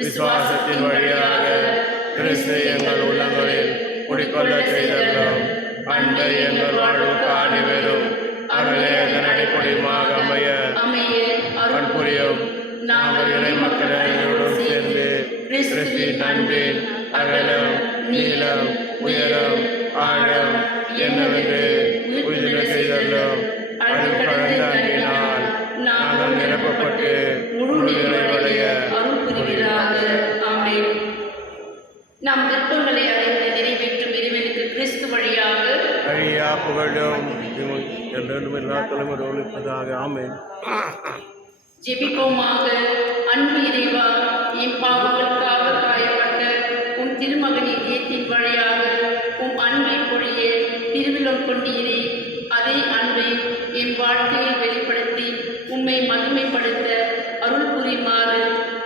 விசுவாசத்தின் வழியாக கிறிஸ்து எங்கள் உள்ளங்களில் குடிக்கொள்ள செய்தோம். அன்பை எங்கள் வாழ்வுக்கு ஆணிவரும் அருளே அதன் அடிப்படையுமாக அமைய அன்புரியும். நாங்கள் இறை மக்களோடு சேர்ந்து கிறிஸ்துவின் அன்பின் அகலம் நீளம் உயரம் ஆழம் என்னவென்று புரிதலை செய்தோம். அருள் கடந்த அன்பினால் நாங்கள் நிரப்பப்பட்டு முழு நிறைவடைய அருள் புரிகிறார். ஆமென். நம் விருப்பங்களை அறிந்து நிறைவேற்றும் இறைவனுக்கு கிறிஸ்து வழியாக அழியா புகழும் என்றென்றும் எல்லா தலைமுறை ஒழிப்பதாக. ஆமென். ஜெபிப்போமாக. அன்பு இறைவா, என் பாவங்களுக்காக காயப்பட்ட உன் திருமகன் இதயத்தின் வழியாக உன் அன்பை பொழிய திருவிழம் கொண்டீரே. அதே அன்பை என் வாழ்க்கையில் வெளிப்படுத்தி உம்மை மகிமைப்படுத்த அருள் புரிமாறு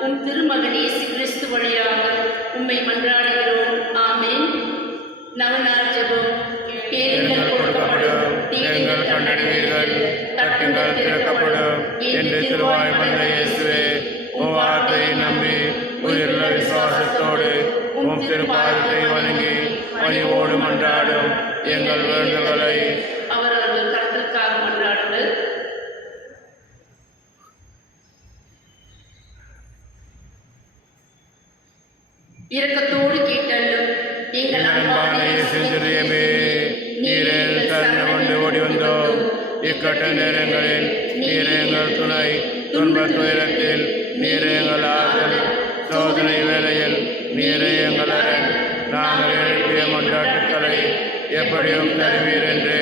உன் திருமகன் இயேசு கிறிஸ்து வழியாக உம்மை மன்றாடுகிறோம். ஆமென். நவநாள் ஜெபம். கேளுங்கள் கொடுக்கப்படும், தேடுங்கள் கண்டடைவீர்கள், தட்டுங்கள் திறக்கப்படும் என்று திருவாய் வந்த இயேசுவே, உம் வார்த்தையை நம்பி உயிருள்ள விசுவாசத்தோடு உம் திருப்பாதத்தை வணங்கி பணிவோடு மன்றாடும் எங்கள் வேண்டுதல்களை அவர்கள் கருத்துக்காக மன்றாடுங்கள். இரக்கத்தோடு கேட்டல்லும் எங்கள் அன்பான இயேசுவே, நீரே தருணம் கொண்டு ஓடி வந்தோம். இக்கட்ட நேரங்களில் நீரே எங்கள் துணை, துன்ப துயரத்தில் நீரே எங்கள் ஆதல், சோதனை வேளையில் நீரே எங்கள் அரண். நாங்கள் எழுப்பிய மன்றாட்டுக்களை எப்படியும் தருவீர் என்று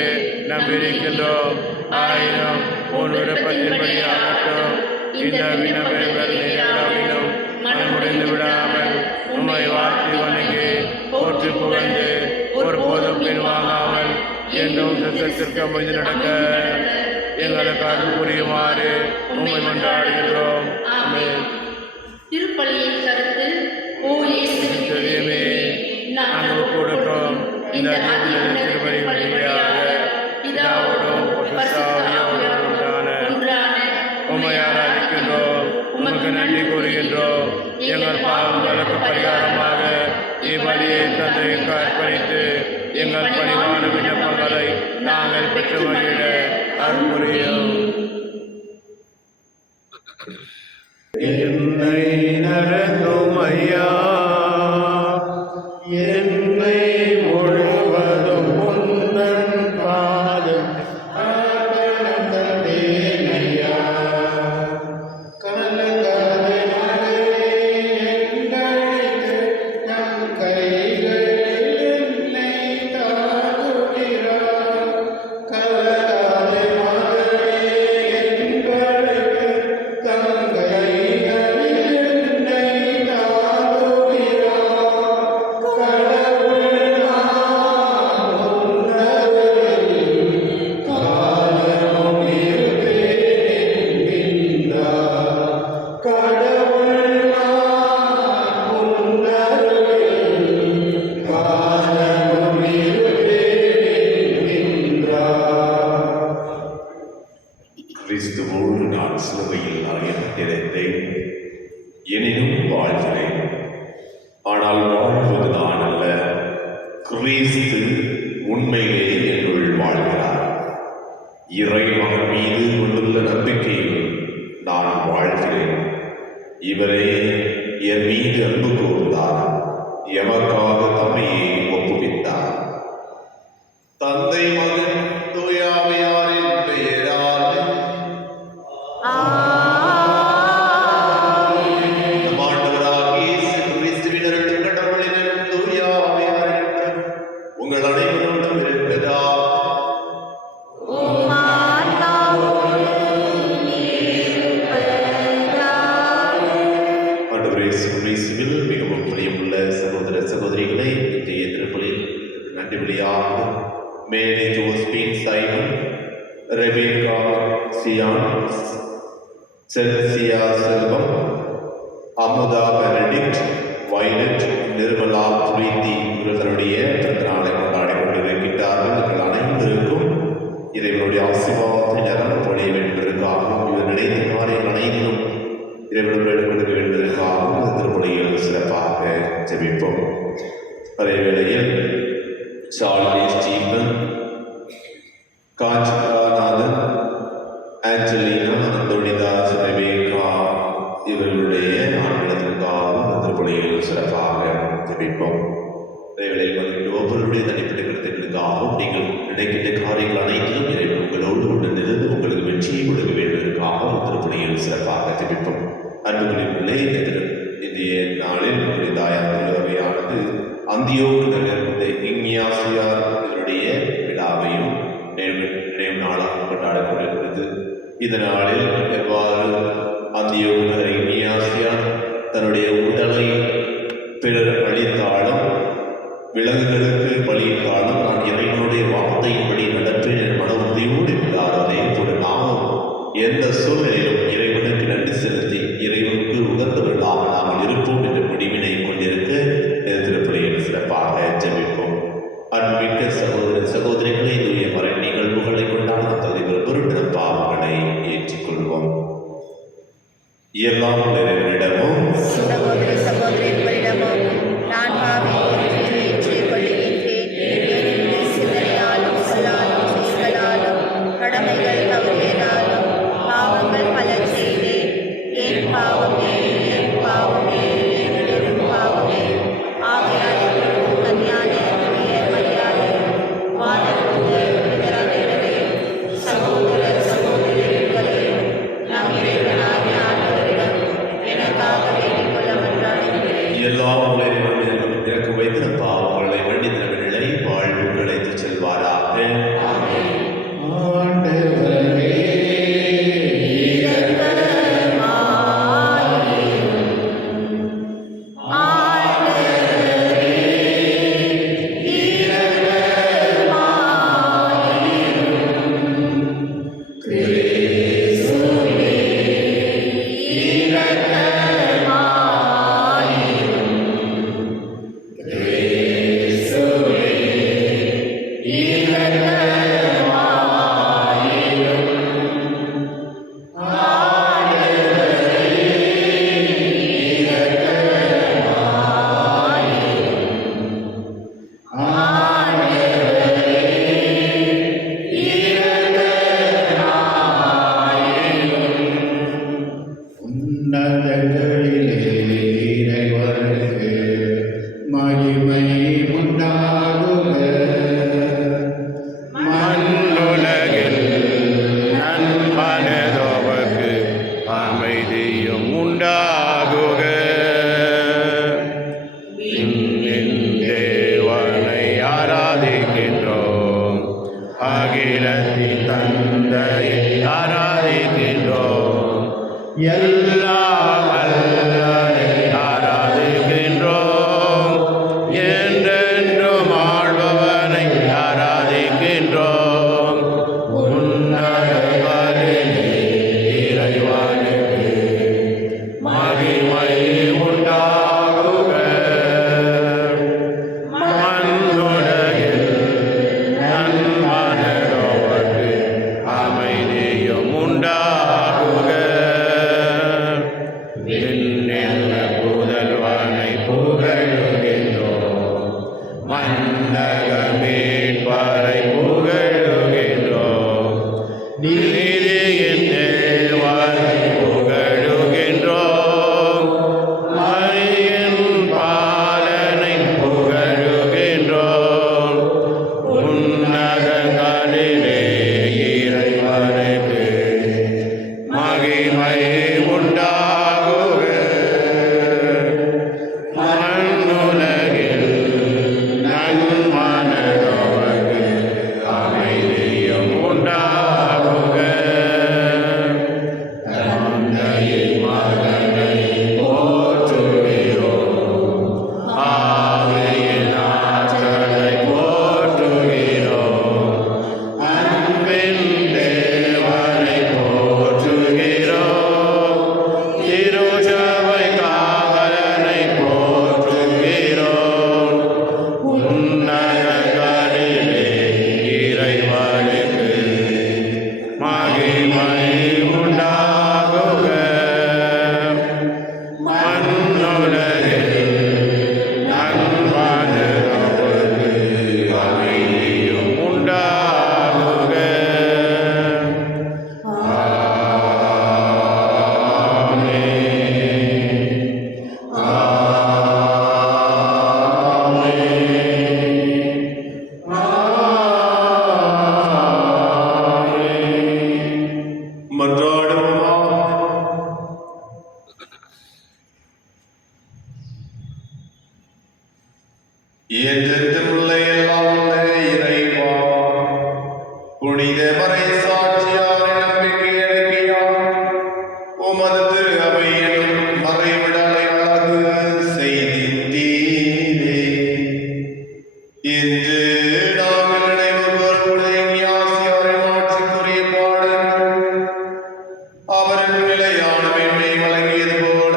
நம்பியிருக்கின்றோம். ஆயினும் உன் விருப்பத்தின்படி ஆகட்டும். இந்த விண்ணப்பங்கள் நிறைவேறினும் மனமுடைந்து விடாமல் உம்மை வாழ்த்தி வணங்கி போற்றி புகழ்ந்து ஒருபோதும் பின்வாங்காமல் என்றும் சத்திற்கு அமைந்து நடக்க எங்களுக்கு அருள் புரியுமாறு உம்மை மன்றாடுகின்றோம். ஆமென். திருப்பலியின் கருத்து. ஓ இயேசுவின் தெய்வமே, நாங்கள் கொடுக்கிறோம் இந்த திருப்பலி வழியாக பிதாவோடும் பரிசுத்தாவியோடும் ஒன்றான உம்மை ஆராதிக்கின்றோம். உமக்கு நன்றி கூறுகின்றோம். எங்கள் பாவங்களுக்கு பரிகாரமாக இப்பலியை தந்தைக்கு அர்ப்பணித்து எங்கள் பணிவான விண்ணப்பங்களை நாங்கள் பெற்று மகிழ அருள் புரியும். என்னை நடத்தும் ஐயா, என்னை முழுவதும் உந்தன் பாதம் தந்தேனையா. கலங்காதே எங்களுக்கு நம் கைகள் என்னை தாங்குகிறார். கலங்காதே எங்களுக்கு தம் கைகள் என்னை தாங்குகிறார். கடவுள் நான் உன்னதரில் காலமும் இருப்பேன் என்கின்றார். கடவுள் நான் உன்னதரில் காலமும் இருப்பேன் என்கின்றார். கிறிஸ்துவோடு நான் சிலுவையில் அறையப்பட்டிருந்தேன், எனினும் வாழ்கிறேன். ஆனால் வாழ்வது நான் அல்ல, கிறிஸ்து உண்மையிலே என்னுள் வாழ்கிறார். இறைமகன் மீது கொண்டுள்ள நம்பிக்கையில் நான் வாழ்கிறேன். இவரே என் மீது அன்பு கூர்ந்தார், எமக்காக தம்மையே ஒப்புவித்தார். தந்தை மகன் தூயாவியாரின் பெயரால் நம் ஆண்டவராகிய இயேசு கிறிஸ்துவின் அருளும் கடவுளின் அருளும் தூய ஆவியாரின் அருளும் உங்கள் அனைவரோடும் இருப்பதாக. ஆண்டவர் இயேசு கிறிஸ்துவில் மிகவும் பிரியமுள்ள சகோதர சகோதரிகளை, இன்றைய திருப்பலியில் நன்றி பலியாக Mary Josephine Simon, Rebecca Sian, Chelsea Selvam, Amutha Benedict, Violet, Nirmala Preethi இவர்களுடைய பிறந்த நாளை கொண்டாடி கொண்டிருக்கின்றார்கள். இவர்கள் அனைவருக்கும் இறைவனுடைய ஆசீர்வாதத்தை நிறம் பொழிய வேண்டுவதற்காகவும் இவர் நினைத்த காரியங்கள் அனைத்திலும் இறைவனுடைய கொடுக்க வேண்டுவதற்காகவும் இந்த திருப்பலியில் சிறப்பாக ஜெபிப்போம். அதே வேளையில் Charlie Stephen, Kanchinathan, Angelina, Anthonidas, Rebecca இவர்களுடைய ஆண்களத்திற்காகவும் இந்த திருப்பலியில் சிறப்பாக ஜெபிப்போம். அதேவேளையில் வந்து ஒவ்வொருடைய தனிப்பட்ட கருத்துக்களுக்காகவும் நீங்கள் நினைக்கின்ற காரியங்கள் அனைத்திலும் இறைவன் உங்களோடு உடனிருந்து உங்களுக்கு வெற்றியை கொடுக்க வேண்டுவதற்காகவும் திருப்பலியில் சிறப்பாக ஜெபிப்போம். அன்புகளிலே இன்றைய நாளில் நம்முடைய தாயார் திருவையானது அந்தியோக்கு நகர் இஞ்ஞாசியார் இவருடைய விழாவையும் நினைவு நாளாக கொண்டாடக் கொண்டிருக்கிறது. இந்த நாளில் எவ்வாறு அந்தியோக்கு நகர் இஞ்ஞாசியார் தன்னுடைய உடலை பிறர் அளித்தாலும் விலங்குகளுக்கு பலியிட்டாலும் நான் இறைவனுடைய வார்த்தையின்படி நடப்பேன் என் மன உறுதியோடு இருந்தார். அதே போல நாமும் எந்த சூழ்நிலையிலும் இறைவனுக்கு நன்றி செலுத்தி இறைவனுக்கு உகந்தவர்களாக நாங்கள் இருப்போம் என்ற முடிவினை கொண்டிருக்க இந்த திருப்பலியில் சிறப்பாக ஜெபிப்போம். அன்பிக்க சகோதர சகோதரிகளை தூய மறை நிகழ்வுகளை கொண்டாட தகுதிகள் பொருட்டு பாவங்களை ஏற்றுக்கொள்வோம். எல்லாம் இறைவனிடமும் சகோதர சகோதரிகளிடமும் நான் பாவியை ஏற்றுக்கொள்கிறேன். ஏனெனில் சிந்தனையாலும் சொல்லாலும் செயல்களாலும் கடமைகள் தவறியதாலும் பாவங்கள் பல செய்தேன். ஏன் பாவமே ஏன் பாவமே என் பெரும் பாவமே. ஆகையால் கன்னியான மரியாதை வாதத்துக்கு எதிரானவே சகோதர சகோதரிகளே, நம் இறைவனாகிய ஆண்டவரிடம் எனக்காக உன்னதங்களிலே இறைவனுக்கு மகிமை உண்டாகுக. மண்ணுலகில் நன்மனதோவர்க்கு அமைதியும் உண்டாகுக. விண்ணின் தேவனை ஆராதிக்கின்றோம், அகிலத்தின் தந்தையை ஆராதிக்கின்றோம், எல்லாம் வல்லவனை ஆராதிக்கின்றோம், என்றென்றும் ஆள்பவனை ஆராதிக்கின்றோம். உன்னதங்களிலே இறைவனுக்கு மகிமை உண்டாகுக. மண்ணுலகில் நன்மனதோவர்க்கு அமைதியும் உண்டாகுக. விண்ணில் புதல்வனை புகழுகின்றோம், மன்னக மீட்பரை புகழுகின்றோம், நீதியின் தேவனை புகழுகின்றோம், மரியின் பாலனை புகழுகின்றோம். உன்னதங்களிலே இறைவனுக்கு மகிமை உண்டாகுக. மண்ணுலகில் நன்மனதோவர்க்கு அமைதியும் உண்டாகுக. தந்தையை மகனை போற்றுகிறோம், ஆவியின் ஆற்றலை போற்றுகிறோம், அன்பின் தேவனை போற்றுகிறோம், திருச்சபை காவலனை போற்றுகிறோம். உன்னதங்களிலே இறைவனுக்கு மகிமை உண்டாகுக. மண்ணுலகில் நன்மனதோவர்க்கு அமைதியும் உண்டாகுக. என்றென்றுமுள்ள எல்லாம் உள்ள இறைவா, புனித மறை சாட்சியாரை நம்பிக்கை அடக்கியார் உமது திரு அவையிலும் மறைவிடலை அழகு செய்திருந்தீரே. இன்று நாங்கள் நினைவு கூர்வுடைய ஞாசியாரின் ஆட்சிக்குரிய பாடல்கள் அவருக்கு நிலையான மேன்மை வழங்கியது போல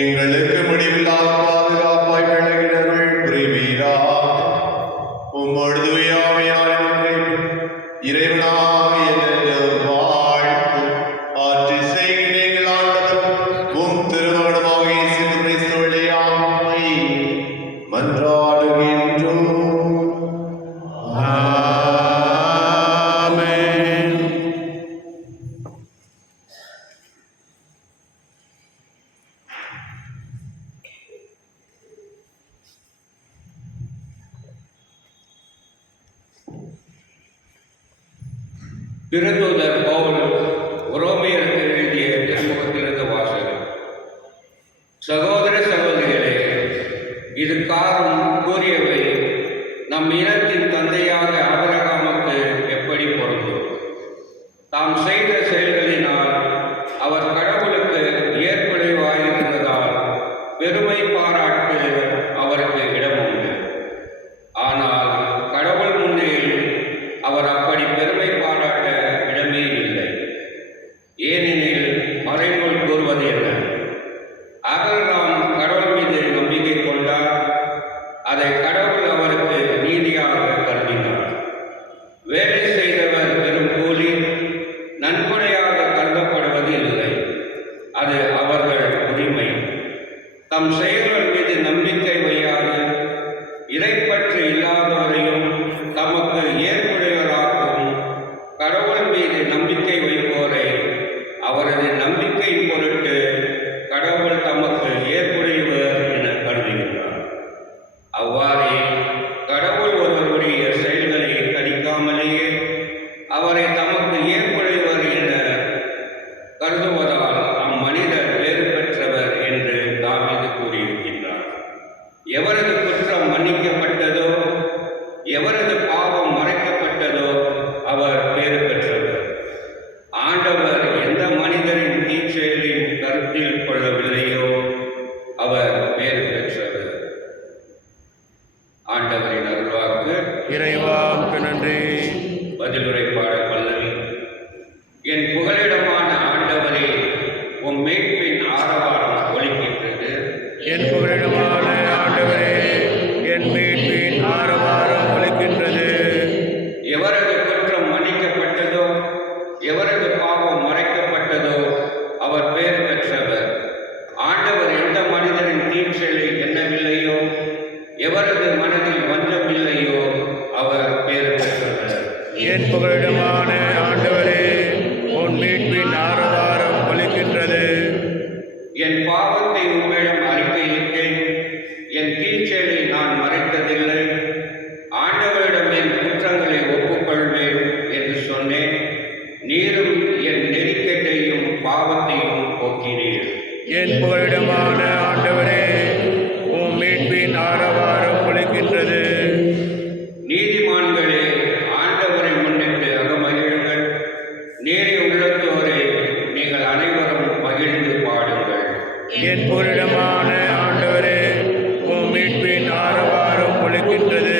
எங்களுக்கு முடிவில்லாத பாதுகாப்பாய் விளங்கினர்கள் புரிவீராக. உம்மொழுது இறைவனாகிய வாழ்த்து ஆட்சி செய்கிறீர்கள் ஆண்டவர். உம் திருமணமாக இயேசு கிறிஸ்துவின் ஆமை மன்றாடுகின்றோம். ஆமென். திருத்தூதர் பவுல் ரோமியருக்கு எழுதிய திருமுகத்திலிருந்து வாசகம். சகோதர சகோதரிகளே, இது காரும் கூறியவை நம் இனத்தின் தந்தையாக ஆபிரகாமுக்கு எப்படி பொருந்தும். தாம் செய்த செயல்களினால் அவர் கடவுளுக்கு ஏற்புடையவாயிருந்ததால் பெருமை பாராட்டு அவருக்கு இடமுண்டு. ஆனால் கடவுள் முன்னில் அவர் அப்படி பெருமை பாராட்ட இடமே இல்லை. ஏனெனில் மறைநூல் கூறுவது என்ன? ஆபிரகாம் கடவுள் மீது நம்பிக்கை கொண்டார், அதை கடவுள் அவருக்கு நீதியாக கருதினார். வேலை செய்தவர் பெரும் கூலி நன்கொடையாக கருதப்படுவது இல்லை, அது அவர்கள் உரிமை. தம் செயல்கள் மீது நம்பிக்கை வையாது இறைப்பற்று இல்லாதவரையும் தமக்கு ஏற்புடையவராகவும் கடவுள் மீது நம்பிக்கை வைப்போரை அவரது நம்பிக்கை பொருட்டு என் புகழிடமான ஆண்டவரே, உன் மீட்பின் ஆரவாரம் ஒலிக்கின்றது. என் பாவத்தை உங்களிடம் அறிக்கையிட்டேன், என் தீச்செயலை நான் மறைத்ததில்லை. ஆண்டவரிடம் என் குற்றங்களை ஒப்புக்கொள்வேன் என்று சொன்னேன். நீரும் என் நெறிக்கட்டையும் பாவத்தையும் போக்கினீர். என் புகழிடமான ஆண்டவரே, உன் மீட்பின் ஆரவாரம் ஒலிக்கின்றது. நீதிமான்களே, ஆண்டவரை முன்னிட்டு அகமகிழுங்கள். நேரே உள்ளத்தோரே, நீங்கள் அனைவரும் மகிழ்ந்து பாடுங்கள். என் புகழிடமான ஆண்டவரே, உன் மீட்பின் ஆரவாரம் ஒலிக்கின்றது.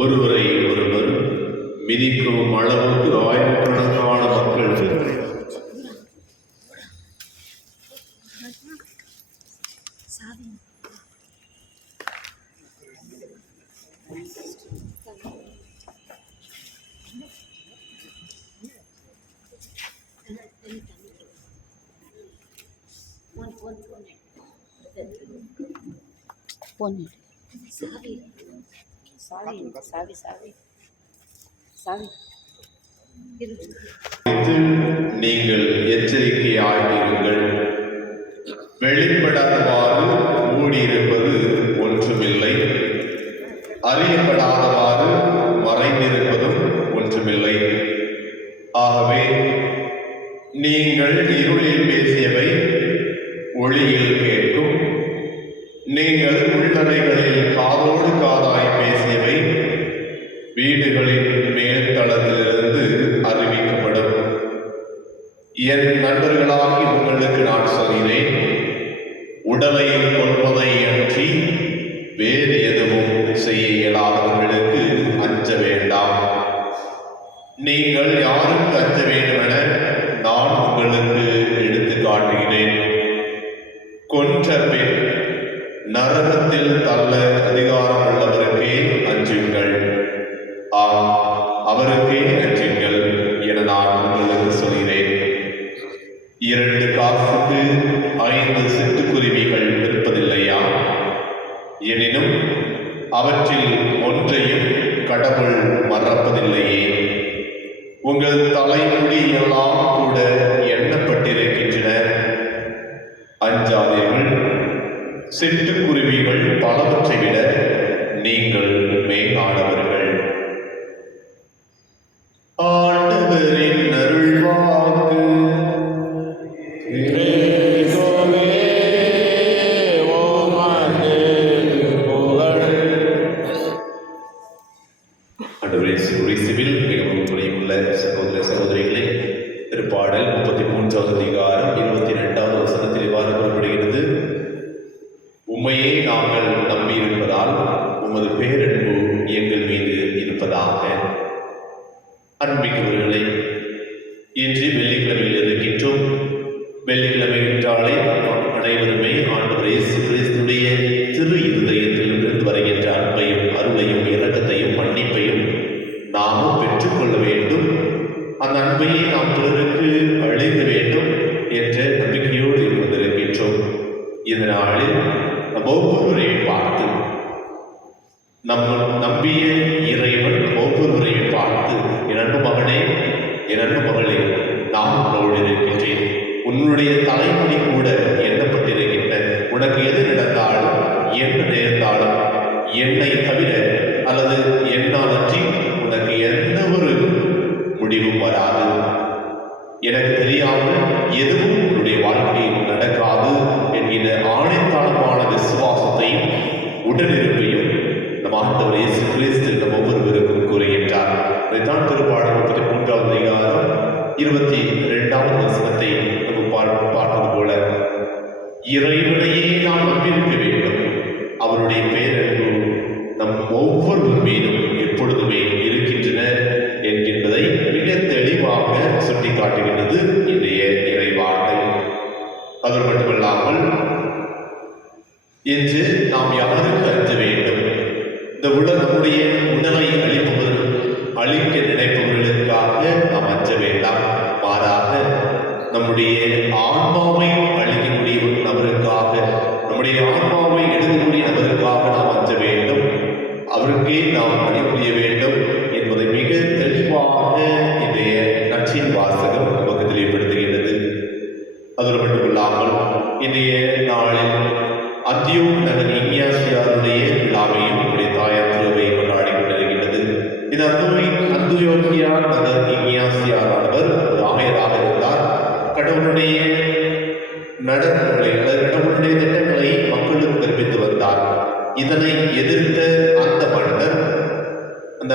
ஒருவரை ஒருவர் மிதிக்கும் அளவுக்கு ஆயிரக்கணக்கான மக்கள் நீங்கள் எச்சரிக்கையாயிருங்கள். வெளிப்படாதவாறு மூடியிருப்பது ஒன்றுமில்லை, அறியப்படாதவாறு மறைந்திருப்பதும் ஒன்றுமில்லை. ஆகவே நீங்கள் இருளில் பேசியவை ஒளியில் கேட்கும், நீங்கள் உள்ளறைகளில் காதோடு காதாய் பேசியவை வீடுகளின் மேல்தளத்திலிருந்து அறிவிக்கப்படும். என் நண்பர்களாகி உங்களுக்கு நான் சொல்கிறேன், உடலை கொள்வதை அன்றி வேறு எதுவும் செய்ய இயலாதவர்களுக்கு அஞ்ச வேண்டாம். நீங்கள் யாருக்கு அஞ்ச வேண்டுமென நான் உங்களுக்கு எடுத்து காட்டுகிறேன். கொன்ற பெண் நரகத்தில் தள்ள அதிகாரம் உள்ளவருக்கே அஞ்சுங்கள். ஆம், அவருக்கே அஞ்சுங்கள் என நான் உங்களுக்கு சொல்கிறேன். 2 காசுக்கு 5 சிட்டுக்குருவிகள் இருப்பதில்லையா? எனினும் அவற்றில் ஒன்றையும் கடவுள் மறப்பதில்லையே. உங்கள் தலைமுடி எல்லாம் கூட எண்ணப்பட்டிருக்கின்றன. அஞ்சாதீர்கள், சிட்டுக்குருவிகள் பலவற்றை விட நீங்கள் மேலானவர்கள். ஆண்டவரின் அருள்வாக்கு. திருப்பாடல் 33வது அதிகாரம் 22வது வசனத்தில் இவ்வாறு குறிப்பிடுகிறது, உம்மையே நாங்கள் நம்பியிருப்பதால் உமது பேரன்பு எங்கள் மீது இருப்பதாக. அன்பிற்குரியவர்களே, இன்று வெள்ளிக்கிழமையில் இருக்கின்றோம். வெள்ளிக்கிழமை என்றாலே அனைவருமே ஆண்டவர் இயேசு கிறிஸ்துடைய திரு இருதயத்திலிருந்து வருகின்ற அன்பையும் அருளையும் இரக்கத்தையும் மன்னிப்பையும் நாமும் பெற்றுக்கொள்ள வேண்டும். அந்த அன்பையை நாம் பிறருக்கு அளிக்க வேண்டும் என்ற நம்பிக்கையோடு இருந்திருக்கின்றோம். இந்த நாளில் நம் ஒவ்வொருவரையும் பார்த்து, நம்ம நம்பிய இறைவன் ஒவ்வொருவரையும் பார்த்து, என் அன்பு மகனே, என் அன்பு மகளே, நான் உன்னோடு இருக்கின்றேன். உன்னுடைய தலைமுடி கூட எண்ணப்பட்டிருக்கின்ற, உனக்கு எது நடந்தாலும் என்ன நேர்ந்தாலும் என்னை தவிர அல்லது என்னாலன்றி உனக்கு எந்த ஒரு முடிவும் வராது. எனக்கு தெரியாமல் எதுவும் உன்னுடைய வாழ்க்கையில் நடக்காது என்கிற ஆணைத்தாளமான விசுவாசத்தையும் உடனிருப்பையும் நம் ஆண்டவர் இயேசு கிறிஸ்து நம் ஒவ்வொருவருக்கும் கூறுகின்றார். இதைத்தான் திருப்பாடல் 33வது அதிகாரம் 22வது வசனத்தை நம்ம பார்ப்பது போல, இறைவனையே நாம் நம்பியிருக்க வேண்டும். அவருடைய பேரன்பு நம் ஒவ்வொரு மீதும் எப்பொழுதுமே இருக்கின்றன என்கின்றதை மிக தெளிவாக சுட்டிக்காட்டுகின்றது இன்றைய இறைவார்த்தை. அது மட்டுமல்லாமல் இன்று நாம் யாருக்கு அஞ்ச வேண்டும்? இந்த நம்முடைய உடலை அழிக்க நினைப்பவர்களுக்காக நாம் அஞ்ச வேண்டாம். மாறாக நம்முடைய ஆன்மாவை அழிக்கக்கூடிய நபருக்காக, நம்முடைய ஆன்மாவை எடுக்கக்கூடிய நபருக்காக நாம் அஞ்ச வேண்டும். அவருக்கே நாம் பணிபுரிய வேண்டும் என்பதை மிக தெளிவாக இன்றைய நற்செய்தி வாசகம் நமக்கு தெளிவுபடுத்துகின்றது. அது மட்டுமில்லாமல் இன்றைய நாளில் அந்தியோக் நகர் இக்ஞாசியாருடைய விழாவையும் நம்முடைய தாயார் திருவை கொண்டாடி கொண்டிருக்கின்றது. இது அந்தியோக்கியா நகர் இக்ஞாசியாரானவர் ஒரு ஆயராக இருந்தார். கடவுளுடைய நடைமுறை கடவுளுடைய திட்டங்களை மக்களுக்கு கற்பித்து வந்தார். இதனை எதிர்த்த அந்த மன்னர் அந்த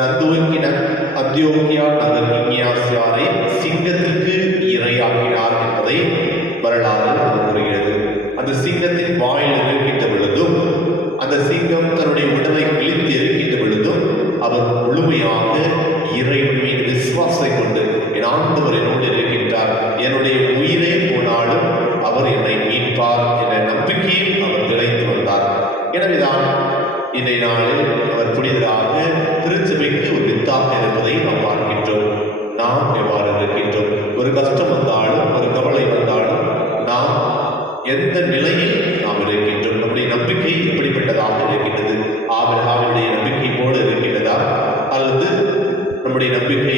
அந்தியோக்கியா நகர் இக்ஞாசியாரை சிங்கத்திற்கு இரையாக்கினார் என்பதை வரலாறு கூறுகிறது. அந்த சிங்கத்தின் வாயில் இருக்கின்ற பொழுதும், அந்த சிங்கம் தன்னுடைய உடலை கிழித்து இருக்கின்ற பொழுதும் அவர் முழுமையாக இறைவன் மீது விசுவாசத்தை கொண்டு, என் ஆண்டவர் என்னோடு இருக்கின்றார், என்னுடைய உயிரே போனாலும் அவர் என்னை மீட்பார் என்ற நம்பிக்கையில் அவர் திளைத்து வந்தார். எனவேதான் இன்றைய நாளில் அவர் புனிதராக திருச்சபைக்கு ஒரு வித்தாக இருப்பதை நாம் பார்க்கின்றோம். நாம் எவ்வாறு இருக்கின்றோம்? ஒரு கஷ்டம் வந்தாலும், ஒரு கவலை வந்தாலும் நாம் எந்த நிலையில் நாம் இருக்கின்றோம்? நம்முடைய நம்பிக்கை எப்படிப்பட்டதாக இருக்கின்றது? ஆபிரகாமுடைய நம்பிக்கை போல இருக்கின்றதா, அல்லது நம்முடைய நம்பிக்கை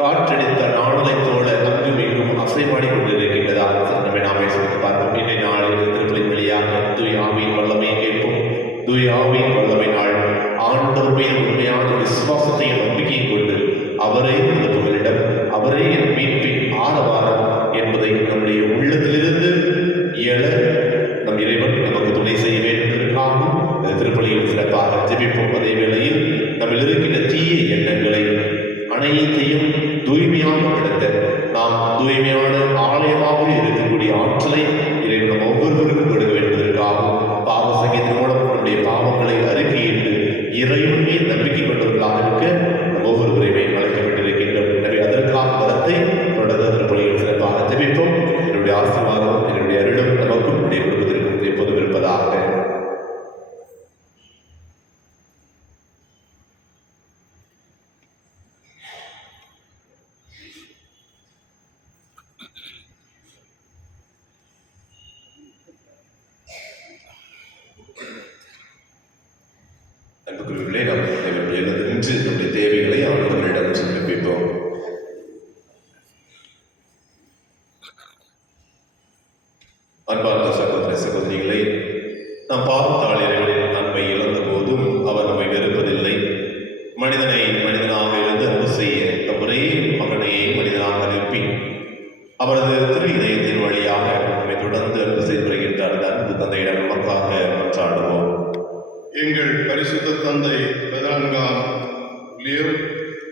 காற்றடித்த நாணலை போல நம்பி மீண்டும் அசைவாடி கொண்டிருக்கின்றதா? நம்மை நாமே சொல்லிட்டு பார்ப்போம். இன்றைய நாளில் திருப்பலி வழியாக தூய் ஆவியின் வல்லமையை கேட்போம். தூய் ஆவியின் வல்லமை நாள் ஆண்டவர் மீது உண்மையான விசுவாசத்தையும் நம்பிக்கையும் கொண்டு, அவரே இந்த புகலிடம், அவரே என் மீட்பின் ஆரவாரம் என்பதை நம்முடைய உள்ளத்திலிருந்து இயல நம் இறைவன் நமக்கு துணை செய்ய வேண்டும் என்பதற்காகவும் இந்த திருப்பலியில் சிறப்பாக ஜெபிப்போம். அதே வேளையில் நம்மில் இருக்கின்ற தீய எண்ணங்களை அனைத்தையும் தூய்மையாக படுத்த நாம் தூய்மையான ஆலயமாக இருக்கக்கூடிய ஆற்றலை இறைவன் நம் ஒவ்வொருவருக்கும் கொடுக்க வேண்டுவதற்காகவும் பாவ சங்கீதத்தின் மூலம் நம்முடைய பாவங்களை அறிக்கையிட்டு இறைவன் மீது நம்பிக்கை கொண்டவர்களாக இருக்க நம் ஒவ்வொருவரையுமே அழைக்கப்பட்டிருக்கின்றோம். எனவே அதற்கான பலத்தை தொடர்ந்து திருப்பலியில் சிறப்பாக ஜெபிப்போம். என்னுடைய ஆசீர்வாதம், என்னுடைய அருளும் நமக்கும் நம்முடைய குடும்பத்திற்கும் எப்போதும் இருப்பதாக. அன்புக்குரியவர்களே, நாம் எழுந்து நின்று நம்முடைய தேவைகளை ஆண்டவரிடம் சமர்ப்பிப்போம். அன்பார்ந்த சகோதர சகோதரிகளை, நாம் பார்த்தால் இறைவனின் நன்மை இழந்த போதும் அவர் நம்மை வெறுப்பதில்லை. மனிதனை மனிதனாக இருந்து அன்பு செய்ய தம் ஒரே மகனையே மனிதனாக அனுப்பி அவரது திரு இதயத்தின் வழியாக நம்மை தொடர்ந்து அன்பு செய்து வருகின்றார். அந்த அன்பு தந்தையிடம் நமக்காக மன்றாடுவோம். எங்கள் பரிசுத்த தந்தை 14ஆம் லியோ,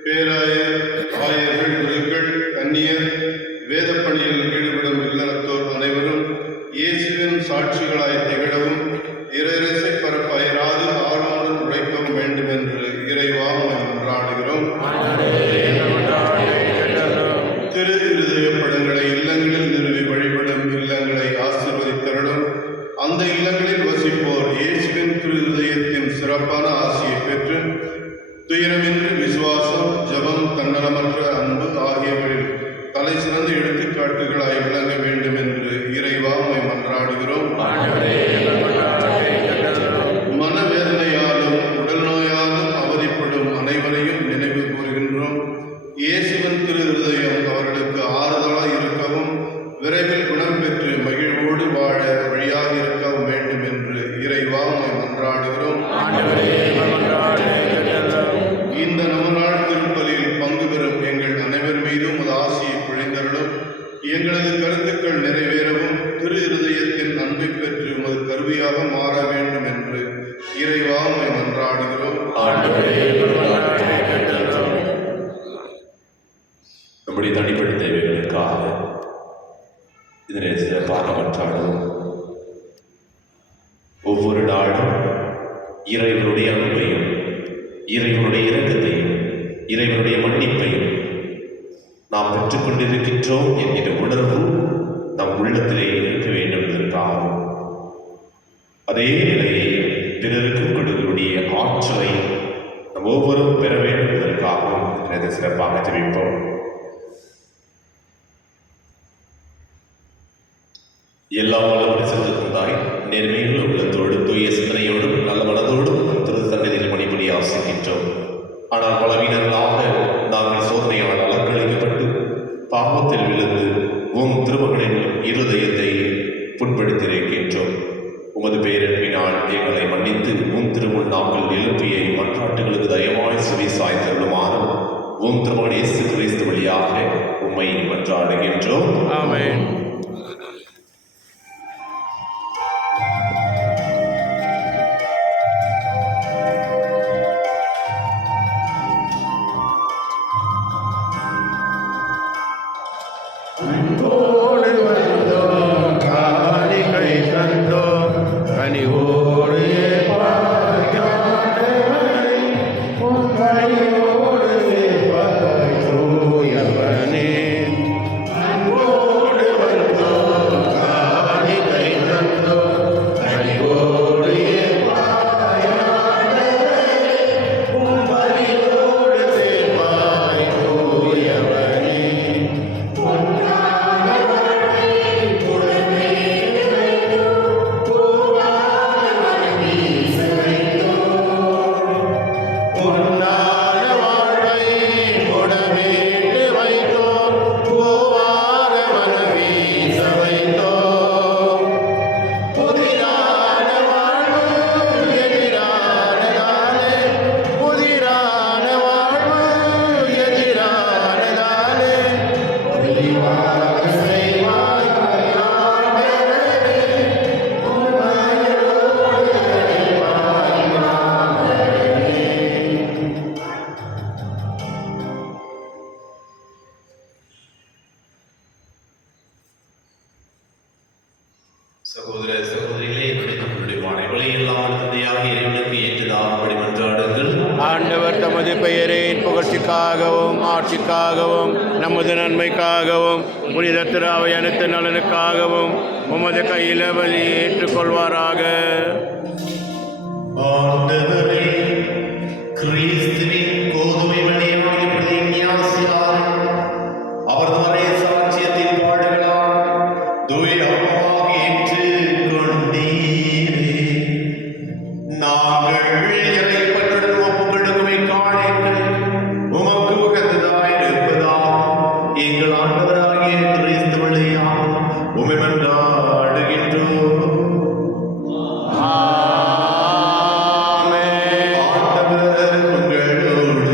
பேராயர், ஆயர்கள், குருக்கள், கன்னியர், வேத வேத பணியில் ஈடுபடும் இல்லறத்தோர் அனைவரும் இயேசுவின் சாட்சிகளாய் திகழவும் இறையரசை பரப்ப அயராது ஆர்வமுடன் உழைக்கவும் வேண்டும் என்று இறைவா உம்மை மன்றாடுகிறோம். திரு இருதய படங்களை இல்லங்களில் நிறுவி வழிபடும் இல்லங்களை ஆசீர்வதித்தருளும். அந்த இல்லங்களில் வசிப்போர் இயேசுவின் திரு இருதயத்தின் சிறப்பான ஆசியை பெற்று துயரமின்றி விசுவாசம், ஜபம், தன்னலமற்ற அன்பு ஆகியவற்றில் தலை சிறந்த எடுத்துக்காட்டுகளாய் விளங்க வேண்டும் என்று இறைவா உம்மை மன்றாடுகிறோம். மனவேதனையாலும் உடல் நோயாலும் அவதிப்படும் அனைவரையும் நினைவு கூறுகின்றோம். இயேசுவின் திரு இருதயம் அவர்களுக்கு ஆறுதலாய் இருக்கவும் விரைவில் குணம் பெற்று மகிழ்வோடு வாழ வழியாக இருக்கவும் வேண்டும் என்று இறைவா உம்மை மன்றாடுகிறோம். இந்த நவநாள் திருப்பலியில் பங்கு பெறும் எங்கள் அனைவர் மீதும் உமது ஆசியை பொழிந்தருளும். எங்களது கருத்துக்கள் நிறைவேறவும் திரு இருதயத்தின் அன்பை பெற்று உமது கருவியாக மாற வேண்டும் என்று இறைவா உம்மை மன்றாடுகிறோம். நம்முடைய தனிப்பட்ட தேவைகளுக்காக இதனை சிறப்பாக மன்றாடுவோம். ஒவ்வொரு நாளும் இறைவனுடைய அன்பையும் இறைவனுடைய இரக்கத்தையும் இறைவனுடைய மன்னிப்பையும் நாம் பெற்றுக்கொண்டிருக்கின்றோம் என்கிற உணர்வு நம் உள்ளத்திலே இருக்க வேண்டும் என்பதற்காகவும் அதே நிலையை பிறருக்கு கொடுக்கக்கூடிய ஆற்றலை நம் ஒவ்வொருவரும் பெற வேண்டும் என்பதற்காகவும் இதை சிறப்பாக ஜெபிப்போம். எல்லாம் வல்ல பரிசுத்தாய் நேர்மையுள்ள உள்ளத்தோடு தூய சிந்தனையோடும் நல்ல மனதோடும் திரு சந்நிதியில் பணிபுரிய ஆசிக்கின்றோம். ஆனால் பலவீனர்களாக நாங்கள் சோதனையால் அலக்களிக்கப்பட்டு பாவத்தில் விழுந்து உம் திருமகனின் இருதயத்தை புண்படுத்தியிருக்கின்றோம். உமது பேரன்பினால் எங்களை மன்னித்து உம் திருமுன் நாங்கள் எழுப்பிய மன்றாட்டுகளுக்கு தயவாய் செவி சாய்த்தருளுமாறும் உம் திருமகன் இயேசு கிறிஸ்து வழியாக உம்மை மன்றாடுகின்றோம். ஆமென். சகோதர சகோதரிகளே, நம்முடைய பானைகளை எல்லாம் தந்தையாக இறைவனுக்கு ஏற்றதாகும்படி மன்றாடுங்கள். ஆண்டவர் தமது பெயரின் புகழ்ச்சிக்காகவும் ஆட்சிக்காகவும் நமது நன்மைக்காகவும் புனித திராவை அனைத்து நலனுக்காகவும் உமது கையில பலி ஏற்றுக்கொள்வாராக. ஆண்டவரே, கிறிஸ்துவின் கோதுமை மணியாக பிரதிஞாசினார் அவரது மறை சாட்சியத்தின் பாடுகளால் தூய அப்பமாக ஏற்றுக் கொண்டீரே. நாங்கள் இறைவனுடன் ஒப்புக்கொடுக்குமை காணிகள் உமக்கு உகந்ததாயிருப்பதால் எங்கள் ஆண்டவராகிய கிறிஸ்து வழியாக உம்மை மன்றாடுகின்றோம். ஆண்டவரிடம் எழுப்பியுள்ளோம்.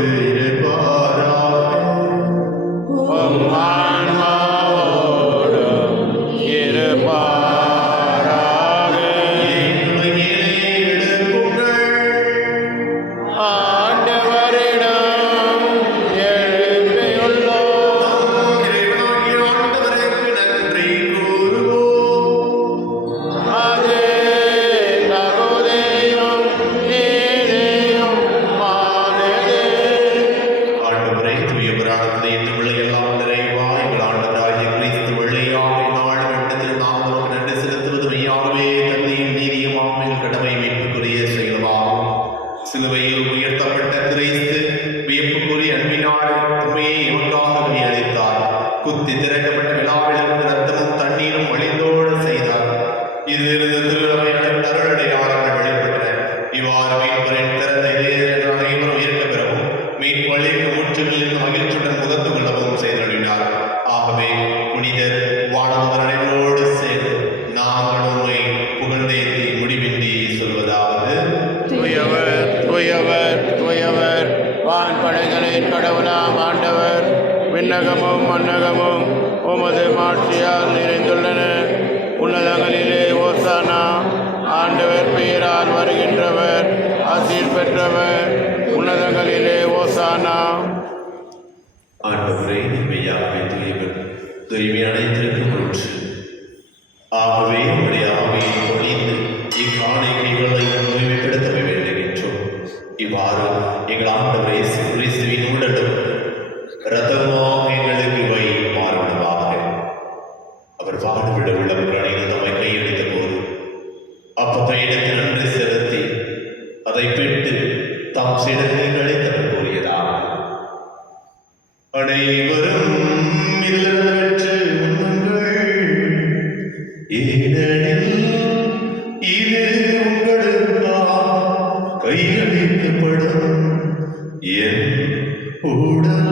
மாட்சியால் நிறைந்துள்ளன. உன்னதங்களிலே ஓசானா. ஆண்டவர் பெயரால் வருகின்றவர் ஆசீர் பெற்றவர். உன்னதங்களிலே ஓசானா. ஆண்டவரே மெய்யாகவே தூயவர், தூய்மையான திருக்குறள். ஆகவே உடைய ஆவியை பொழிந்து இக்காணிக்கைகளை தூய்மைப்படுத்த வேண்டுகின்றோம். இவ்வாறு எங்கள் ஆண்டவர் இயேசு கிறிஸ்துவின் உடலும் இரத்தமாக எங்களுக்கு இவை மாறுபடுவாக. அவர் வாழ்விட உள்ளவர்களில் நம்மை கையெடுத்த போது அப்பத்தை எடுத்து நன்றி செலுத்தி அதை பெற்று தாம் சிடர்களை தர கூறியதாக, அனைவரும் இதிலிருந்து பெற்று உண்ணுங்கள், ஏனெனில் இது உங்களுக்காக கையளிக்கப்படும் என் உடல்.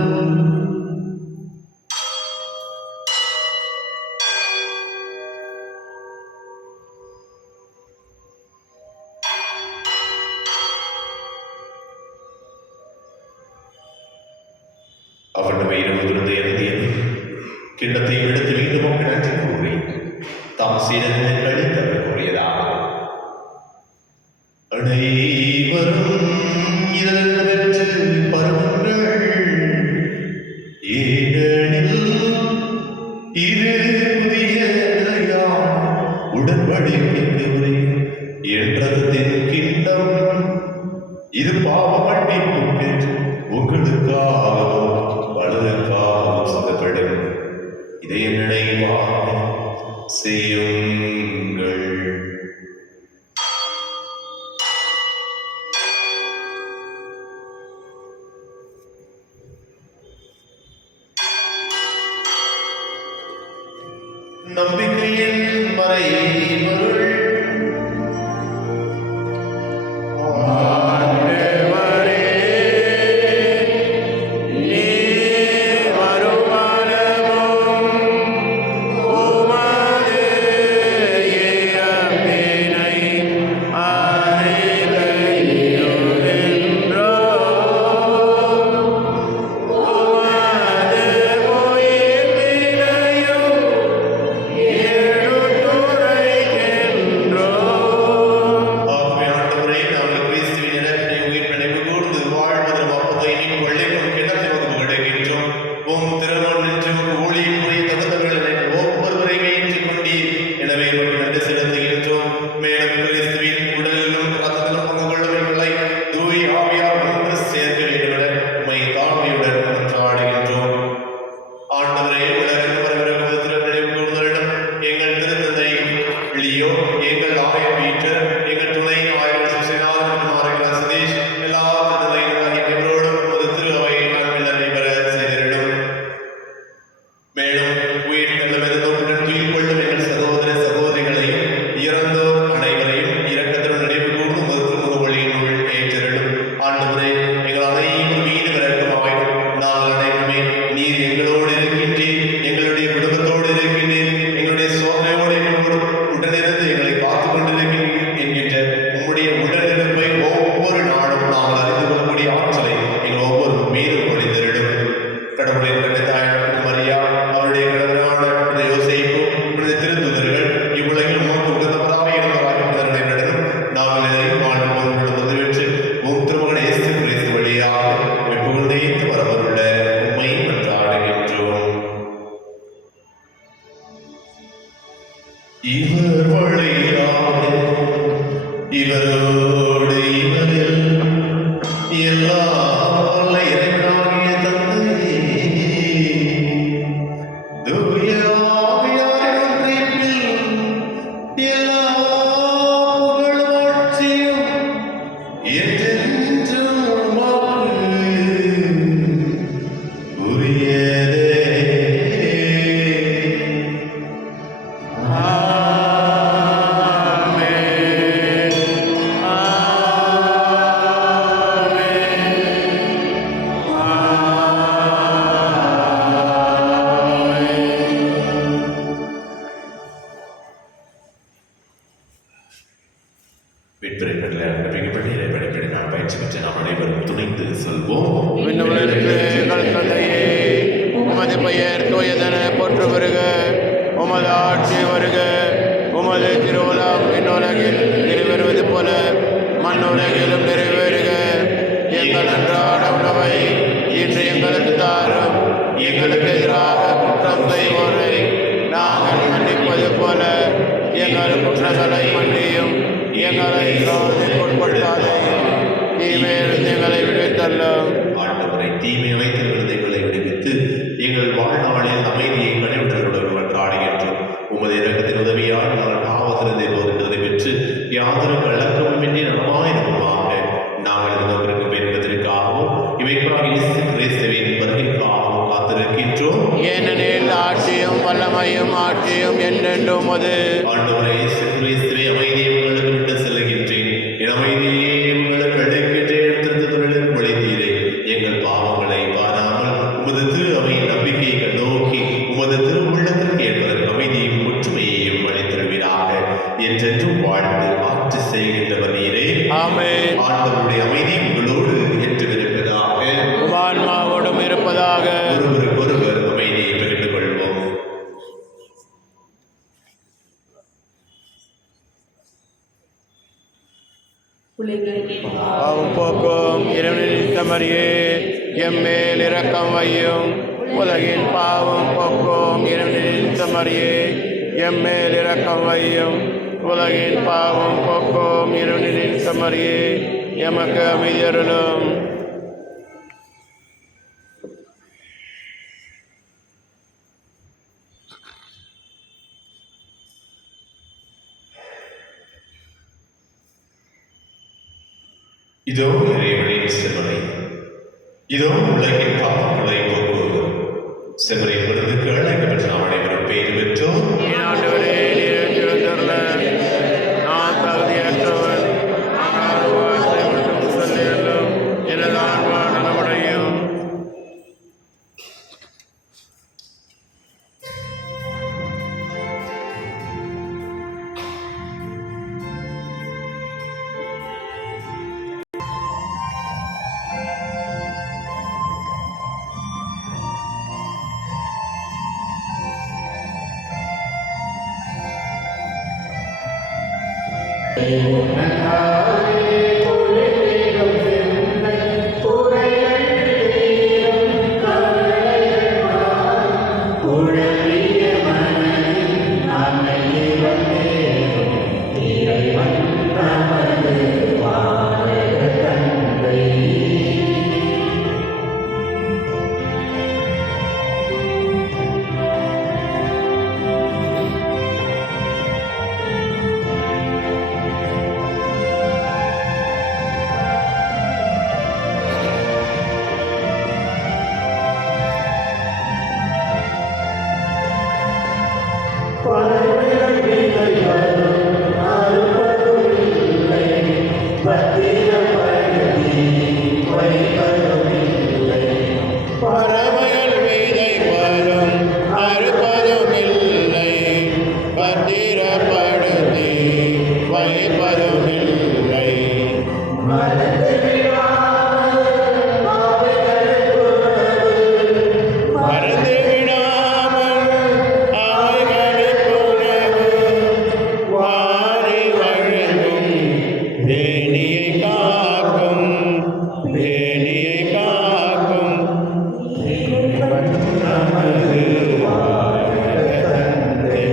அவனுடைய இரவு எழுதியது கிண்ணத்தை எடுத்து மீண்டும் நன்றி கூறி தாம் சீடர்களை கழித்தவர் கூறியதாக, அனைவரும் இதிலிருந்து பெற்று பருகுங்கள், ஏனெனில் இது புதிய நிலையான உடன்படிக்கைக்கு என் இரத்தத்தின் கிண்ணம். இது பாவ மன்னிப்புக்கென்று உங்களுக்காகவும் பலருக்காகவும் சிந்தப்படும். இதை நினைவாக செய்யுங்கள். நம்பிக்கையின் மறைபொருள். விண்ணவர்களுக்கு எங்கள் தந்தையே, உமது பெயர் தூயதென போற்று வருக. உமது ஆட்சி வருக. உமது திருவுளம் விண்ணுலகில் நிறைவேறுவது போல மண்ணுலகிலும் நிறைவேறுக. எங்கள் அன்றாட உணவை இன்று எங்களுக்கு தாரும். எங்களுக்கு எதிராக குற்றம் செய்வோரை நாங்கள் மன்னிப்பது போல எங்கள் குற்றங்களை மன்னியும். எங்களை சோதனைக்கு உட்படுத்தாதேயும், தீமையிலிருந்து எங்களை விடுவித்தள்ளும். ஆண்டவரை தீமை வைத்திருந்த எங்களை விடுவித்து எங்கள் வாழ்நாளில் அமைதியை கடைபிடித்தவர்களுடன் மன்றாடுகின்றோம். உமது இரக்கத்தின் உதவியால் நாங்கள் பாவத்திலிருந்து போகின்றதை பெற்று யாதொரு கள்ளக்கமின்றி நலமாயிருக்குமாக நாங்கள் இருந்தவர்களுக்கு பெரும்பதற்காகவும் இவைக்காக இயேசு கிறிஸ்துவின் வருகைக்காகவும் காத்திருக்கின்றோம். ஏனெனில் ஆட்சியும் வல்லமையும் ஆட்சியும் என்றென்றும் உமது. ஆண்டவரை இயேசு கிறிஸ்துவை அமைதியை உங்களுக்கு விட்டு செல்லுகின்றேன். என் அமைதியை உங்களுக்கு அழைக்கின்றேன். எடுத்திருந்தவர்களுக்கு வழித்தீரே. எங்கள் பாவங்களை பாராமல் உமது திரு அவையின் நம்பிக்கையை நோக்கி உமது திருவுள்ளத்திற்கு ஏற்பதற்கு அமைதியும் ஒற்றுமையையும் அளித்திருவீராக. என்றென்றும் வாழ்ந்து ஆட்சி செய்கின்றவர் நீரே. ஆமென். ஆண்டவருடைய அமைதி உங்களோடு என்றும் இருப்பதாக. ஆன்மாவோடும் இருப்பதாக. ஒருவருக்கொருவர் அமைதியை பகிர்ந்து கொள்வோம். பாவம் போக்கும் இறைவனின் தமரியே எம்மேல் இரக்கம் வையும். உலகின் பாவம் போக்கும் இறைவனின் தமரியே எம்மேல் இரக்கம் வையும். உலகின் பாவம் போக்கும் இறைவனின் தமரியே எமக்கு அமைதி அருளும். இதோ இறைவனின் செம்மறை. இதோ உலகின் பாவங்களை போக்குவோம். செம்மறை விருதுக்கு அழைக்கப்பட்ட நாம் அனைவரும் பெயர் பெற்றோம். ஆண்டவரே, நீர் திருந்தருள நான் தகுதியற்றவன். ஆனால் வார்த்தை மட்டும் சொல்லியலும் எனது ஆன்மா நலமடையும். பறவைகள் வீதை வரும் அறுப்பதும் இல்லை, பத்திரப்படுத்தி வைப்பதும் இல்லை. மறந்து விடாமல் அவைகளுக்கு உணவு வாரி வழங்கும். தேனியை காக்கும், தேனியை காக்கும். நமது வாழ்க தந்தை,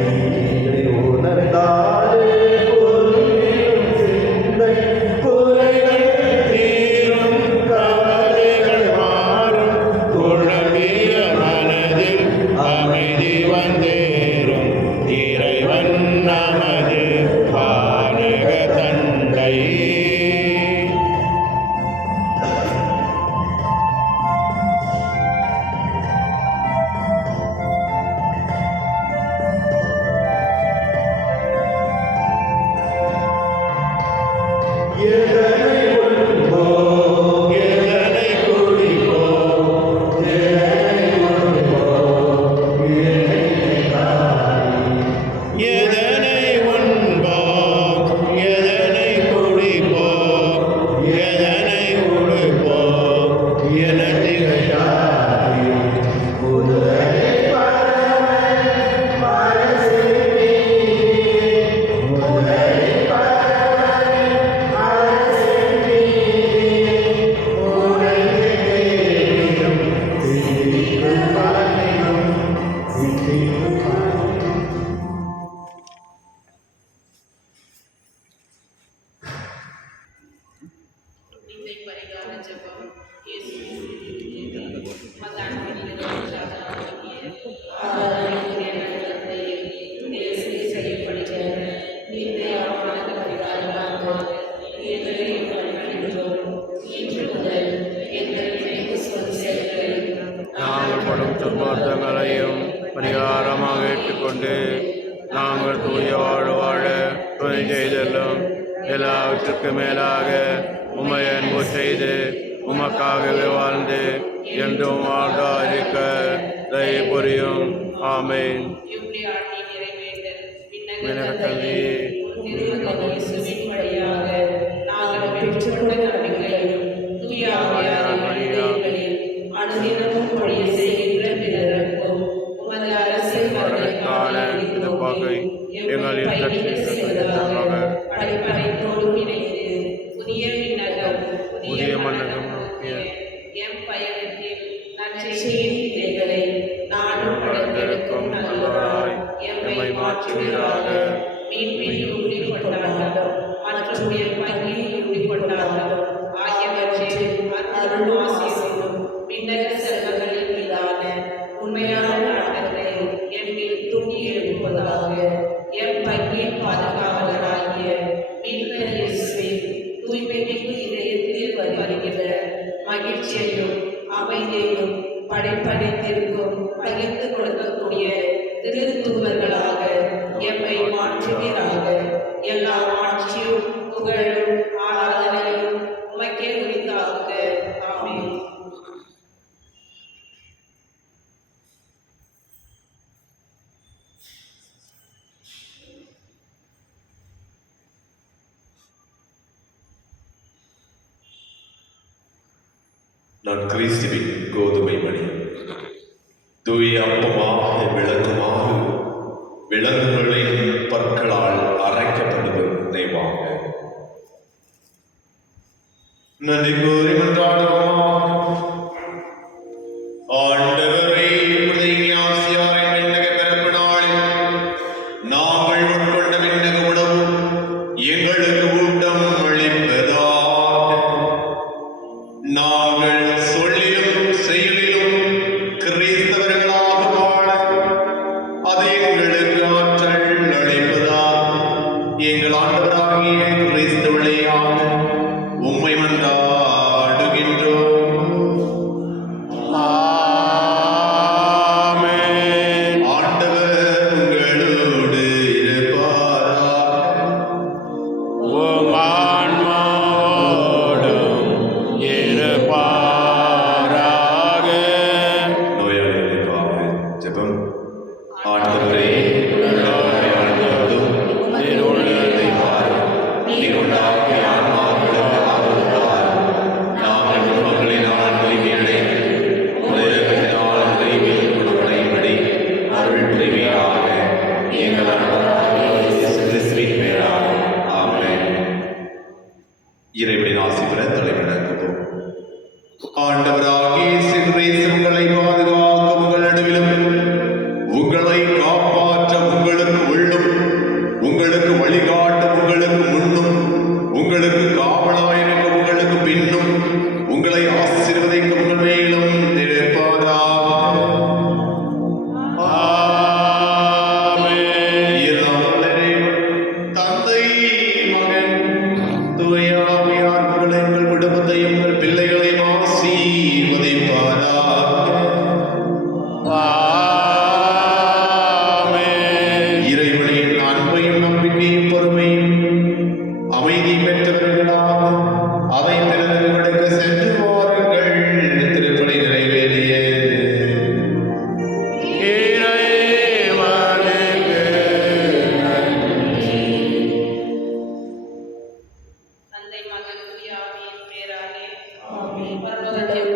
ஜெபம். இயேசுவின் மகன் ஆராதனைக்குரிய நல்லதை தேசிய செய்யப்படுகிற நீதியான பரிகாரமாக எங்களை வழிபடுகிறோம். இன்று முதல் எங்கள் நினைவு சொல் செயல்களையும் நாங்கள் படும் துர்பார்த்தங்களையும் பரிகாரமாக ஏற்றுக்கொண்டு நாங்கள் தூய வாழ் வாழ துணை செய்தெல்லாம் எல்லாவற்றுக்கும் மேலாக உம்மை அன்பு செய்து உமக்காகவே வாழ்ந்து என்றும் வாழ்ந்தாயிருக்க தயை புரியும். ஆமென். யுக்தி ஆட்சி நிறைவேற்றல் விண்ணகத்தந்தி திருமகன் இயேசுவின் வழியாக நாங்கள் பெற்றுக்கொண்ட நம்பிக்கையும் தூய ஆவியாரின் வழிகளில் அனுதினமும் பொழிய செய்கின்ற பிறருக்கும் உமது அரசியல் வரவேற்கான எதிர்பார்ப்பை எங்களில் தட்டுவதாக படிப்பனைத்தோடு இணைந்து புதிய விண்ணகம் புதிய மன்னகம் நோக்கிய எம் பயணத்தில் நற்செய்தியின் விதைகளை நாடும் படைத்தெடுக்கும் நல்லவராய் எம்மை மாற்றுவீராக. மீன்பிடி உறுதிப்பட்டாலும் மற்றும் என் பங்கில் உறுதிப்பட்டாலும் ஆகியவற்றில் அருளும் ஆசீரும் விண்ணக செல்வங்களின் மீதான உண்மையான நாட்டத்தை எம்மில் தூக்கி எழுப்புவதாக. எம் பங்கின் பாதுகாவலராகிய மீட்பர் இயேசுவின் தூய்மைமிகு இதயத்தில் வருகிற மகிழ்ச்சியையும் அமைதியையும் படைப்படைத்திற்கும் பகிர்ந்து கொடுக்கக்கூடிய திருத்தூதர்களாக எம்மை மாற்றுவீராக. எல்லா ஆட்சியும் புகழும் ஆராதனையும் உமக்கே உரித்தாக. ஆமென். நான் கிறிஸ்துவின் கோதுமை மணி, தூய அப்பமாக விளக்குமாக விலங்குகளின் பற்களால் அரைக்கப்படுவது நினைவாக. நன்றி கூறி மன்றாடுவோமாக. ஆண்டவரே, ஆசியாரின் விண்ணக பிறப்பு நாளில் நாங்கள் உட்கொண்ட விண்ணக உணவு எங்களுக்கு ஊட்டம் அளிப்பதாக. நாங்கள் சொல்லிலும் செயலிலும் கிறிஸ்தவர்களாக வாழ அது எங்களுக்கு ஆற்றல் அளிப்பதாக. எங்கள் ஆண்டவராகிய கிறிஸ்து வழியாக உம்மை மன்றாடுகின்றோம். ஆமென். ஆண்டவர் உங்களோடு இருப்பாராக. உம் ஆன்மாவோடும் இருப்பாராக. நோயாளிகளுக்காக ஜெபம். ஆண்டவரே, உலகை ஆண்டவரும் நீர் உள்ளதை பாரும். நீர் உண்டாக்கிய ஆன்மாக்களுக்கு ஆதரவார். நாங்கள் குடும்பங்களினால் நோய்களை உலகத்தினால் நோய்கள் குணமடையும்படி அருள் புரிவீராக. எங்கள் ஆண்டவராகிய இயேசு கிறிஸ்துவின் பெயரால். ஆமென். இறைவனின் ஆசி பெற தலைவணங்குவோம். ஆண்டவராகிய இயேசு கிறிஸ்து உங்களை பாதுகாக்க உங்கள் நடுவிலும் உங்களை காப்பாற்ற உங்களுக்கு உள்ளும் உங்களுக்கு வழிகாட்ட உங்களுக்கு முன்னும் உங்களுக்கு காவலாயிருக்க உங்களுக்கு பின்னும் உங்களை ஆசீர்வதிக்க உங்கள் மேலும் நினைப்பாராக. ஆமென். எல்லாம் வல்ல இறைவன், தந்தை, மகன், தூய ஆவியார் உங்களை உங்கள் குடும்பத்தையும் உங்கள் பிள்ளைகளையும் ஆசீர்வதிப்பாராக. ஆமென். இறைவனின் அன்பையும் நம்பிக்கையும் பொறுமையும் அமைதி பெற்றவர்களாக அதை பிறருக்கு சென்று வாருங்கள். திருப்பலி நிறைவேறியது. இறைவனுக்கு நன்றி. தந்தை மகன் தூய ஆவியின் பேராலே ஆமென். பரலோகத்தில்